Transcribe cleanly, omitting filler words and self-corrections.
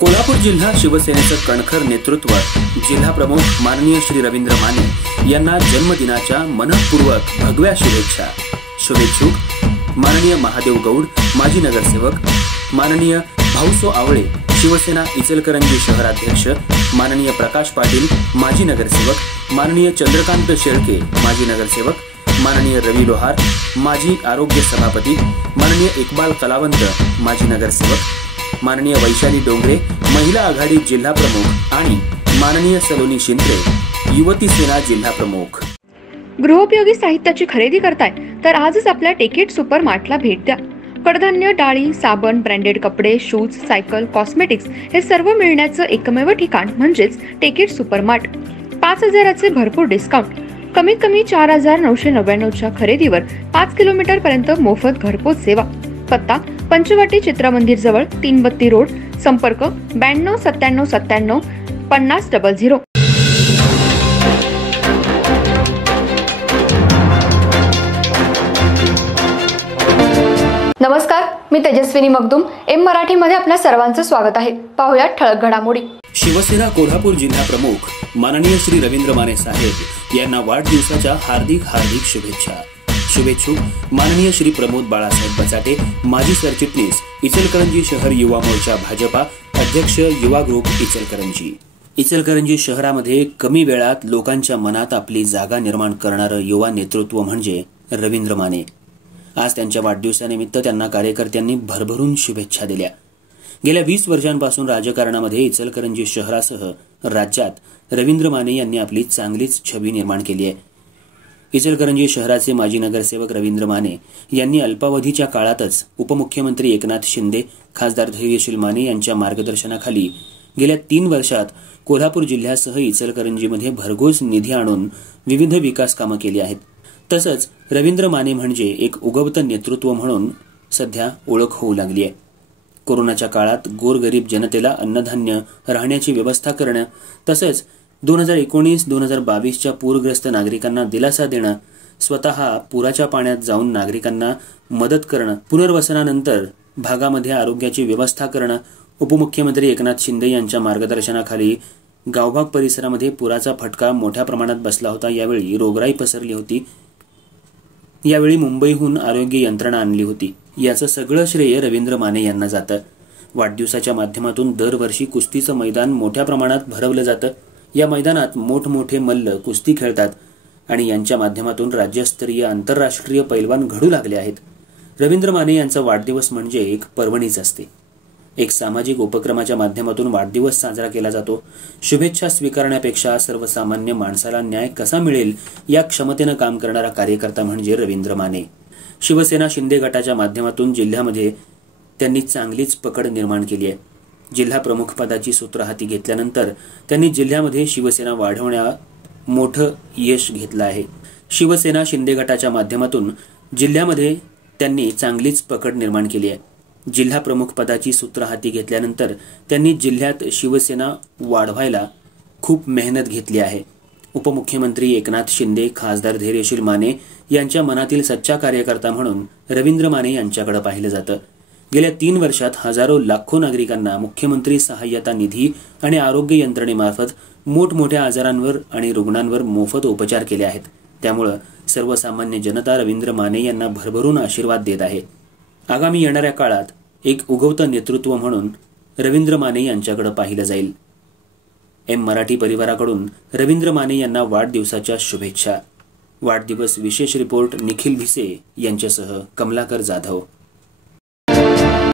कोल्हापूर जिल्हा शिवसेनेचं कणखर नेतृत्व जिल्हा प्रमुख माननीय श्री रवींद्र माने यांना जन्मदिनाच्या मनपूर्वक भगव्या शुभेच्छा। शुभेच्छुक माननीय महादेव गौड माजी नगरसेवक, माननीय भाऊसो आवळे शिवसेना इचलकरंजी शहराध्यक्ष, माननीय प्रकाश पाटील माजी नगरसेवक, माननीय चंद्रकांत शेळके माजी नगरसेवक, माननीय रवी लोहार माजी आरोग्य सभापती, माननीय इकबाल कलावंत माजी नगरसेवक, माननीय वैशाली डोंगरे महिला आघाडी जिल्हा प्रमुख आणि माननीय सलोनी शिंत्रे युवती सेना जिल्हा प्रमुख। गृहोपयोगी साहित्याची खरेदी करताय तर आजच आपल्या टेकेट सुपर मार्टला भेट द्या। कडधान्य, डाळी, साबण, ब्रँडेड कपडे, शूज, सायकल, कॉस्मेटिक्स हे सर्व मिळण्याचं एकमेव ठिकाण म्हणजेच टेकेट सुपर मार्ट। 5000चे भरपूर डिस्काउंट, कमीत कमी 4999च्या खरेदीवर 5 किलोमीटर पर्यंत मोफत घरपोच सेवा। पत्ता पंचवटी चित्रमंदिर जवळ 3 बत्ती रोड, संपर्क 929797 5000। नमस्कार, मी तेजस्विनी मगदूम एम मराठीमध्ये आपल्या सर्वांचं स्वागत आहे। पाहूयात ठळक घडामोडी। शिवसेना कोल्हापूर जिल्हा प्रमुख माननीय श्री रवींद्र माने साहेब यांना वाढदिवसाच्या हार्दिक शुभेच्छा। शुभेच्छुक माननीय श्री प्रमोद बाळासाहेब बचाटे माजी सरचिटणीस इचलकरंजी शहर युवा मोर्चा भाजपा अध्यक्ष युवा ग्रुप इचलकरंजी। इचलकरंजी शहरामध्ये कमी वेळात लोकांच्या मनात आपली जागा निर्माण करणारं युवा नेतृत्व म्हणजे रवींद्र माने। आज त्यांच्या वाढदिवसानिमित्त त्यांना कार्यकर्त्यांनी भरभरून शुभेच्छा दिल्या। गेल्या 20 वर्षांपासून राजकारणामध्ये इचलकरंजी शहरासह राज्यात रवींद्र माने यांनी आपली चांगलीच छबी निर्माण केली आहे। इचलकरंजी शहराचे माजी नगरसेवक रवींद्र माने यांनी अल्पावधीच्या काळातच उपमुख्यमंत्री एकनाथ शिंदे, खासदार धैर्यशील माने यांच्या मार्गदर्शनाखाली गेल्या 3 वर्षात कोल्हापूर जिल्ह्यासह इचलकरंजीमध्ये भरघोस निधी आणून विविध विकास कामं केली आहेत। तसंच रवींद्र माने म्हणजे एक उगवतं नेतृत्व म्हणून सध्या ओळख होऊ लागली आहे। कोरोनाच्या काळात गोरगरीब जनतेला अन्नधान्य, राहण्याची व्यवस्था करणं, तसंच 2019-2022च्या पूरग्रस्त नागरिकांना दिलासा देणं, स्वतः पुराच्या पाण्यात जाऊन नागरिकांना मदत करणं, पुनर्वसनानंतर भागामध्ये आरोग्याची व्यवस्था करणं, उपमुख्यमंत्री एकनाथ शिंदे यांच्या मार्गदर्शनाखाली गावभाग परिसरामध्ये पुराचा फटका मोठ्या प्रमाणात बसला होता। यावेळी रोगराई पसरली होती। यावेळी मुंबईहून आरोग्य यंत्रणा आणली होती। याचं सगळं श्रेय रवींद्र माने यांना जातं। वाढदिवसाच्या माध्यमातून दरवर्षी कुस्तीचं मैदान मोठ्या प्रमाणात भरवलं जातं। या मैदानात मोठमोठे मल्ल कुस्ती खेळतात आणि यांच्या माध्यमातून राज्यस्तरीय आंतरराष्ट्रीय पैलवान घडू लागले आहेत। रवींद्र माने यांचा वाढदिवस म्हणजे एक पर्वणीच असते। एक सामाजिक उपक्रमाच्या माध्यमातून वाढदिवस साजरा केला जातो। शुभेच्छा स्वीकारण्यापेक्षा सर्वसामान्य माणसाला न्याय कसा मिळेल या क्षमतेनं काम करणारा कार्यकर्ता म्हणजे रवींद्र माने। शिवसेना शिंदे गटाच्या माध्यमातून जिल्ह्यामध्ये त्यांनी चांगलीच पकड निर्माण केली आहे। जिल्हा प्रमुख पदाची सूत्र हाती घेतल्यानंतर त्यांनी जिल्ह्यामध्ये शिवसेना वाढवण्यात मोठं यश घेतलं आहे। शिवसेना शिंदे गटाच्या माध्यमातून जिल्ह्यामध्ये त्यांनी चांगलीच पकड निर्माण केली आहे। जिल्हा प्रमुख पदाची सूत्र हाती घेतल्यानंतर त्यांनी जिल्ह्यात शिवसेना वाढवायला खूप मेहनत घेतली आहे। उपमुख्यमंत्री एकनाथ शिंदे, खासदार धैर्यशील माने यांच्या मनातील सच्चा कार्यकर्ता म्हणून रवींद्र माने यांच्याकडे पाहिलं जातं। गेल्या 3 वर्षात हजारो लाखो नागरिकांना मुख्यमंत्री सहाय्यता निधी आणि आरोग्य यंत्रणेमार्फत मोठमोठ्या आजारांवर आणि रुग्णांवर मोफत उपचार केले आहेत। त्यामुळे सर्वसामान्य जनता रवींद्र माने यांना भरभरून आशीर्वाद देत आहे। आगामी येणाऱ्या काळात एक उगवतं नेतृत्व म्हणून रवींद्र माने यांच्याकडे पाहिलं जाईल। एम मराठी परिवाराकडून रवींद्र माने यांना वाढदिवसाच्या शुभेच्छा। वाढदिवस विशेष रिपोर्ट निखिल भिसे यांच्यासह कमलाकर जाधव।